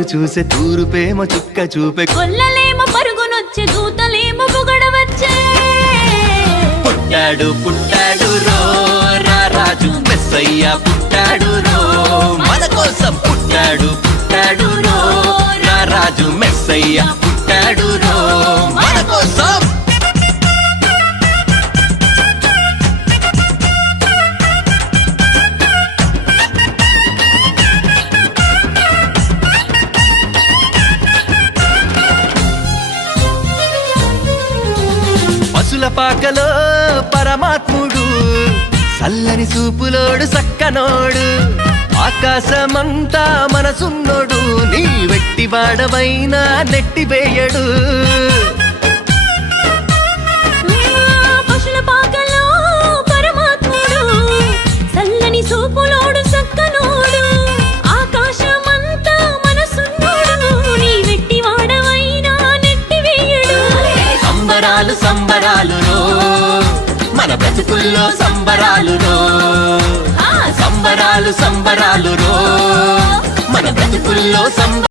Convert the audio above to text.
ఎదురు చూసే తూరుపేమో చుక్క చూపే కొల్లలేమో పరుగునొచ్చే దూతలేమో పొగడవచ్చే పుట్టాడు పుట్టాడు రో రారాజు మెస్సయ్య పుట్టాడు రో మన కోసం పుట్టాడు పుట్టాడు రో రారాజు మెస్సయ్య పుట్టాడు రో మన కోసం పశుల పాకలో పరమాత్ముడు చల్లని చూపులోడు సక్కనోడు ఆకాశమంతా మనసున్నోడు నీ వెట్టి వాడవైనా నెట్టివేయడు పశుల పాకలో పరమాత్ముడు చల్లని చూపులోడు సక్కనోడు ఆకాశమంతా మనసున్నోడు నీ వెట్టి వాడవైనా నెట్టివేయడు సంబరాలు సంబరాలు రో మన బ్రతుకుల్లో సంబరాలు రో సంబరాలు సంబరాలు రో మన బ్రతుకుల్లో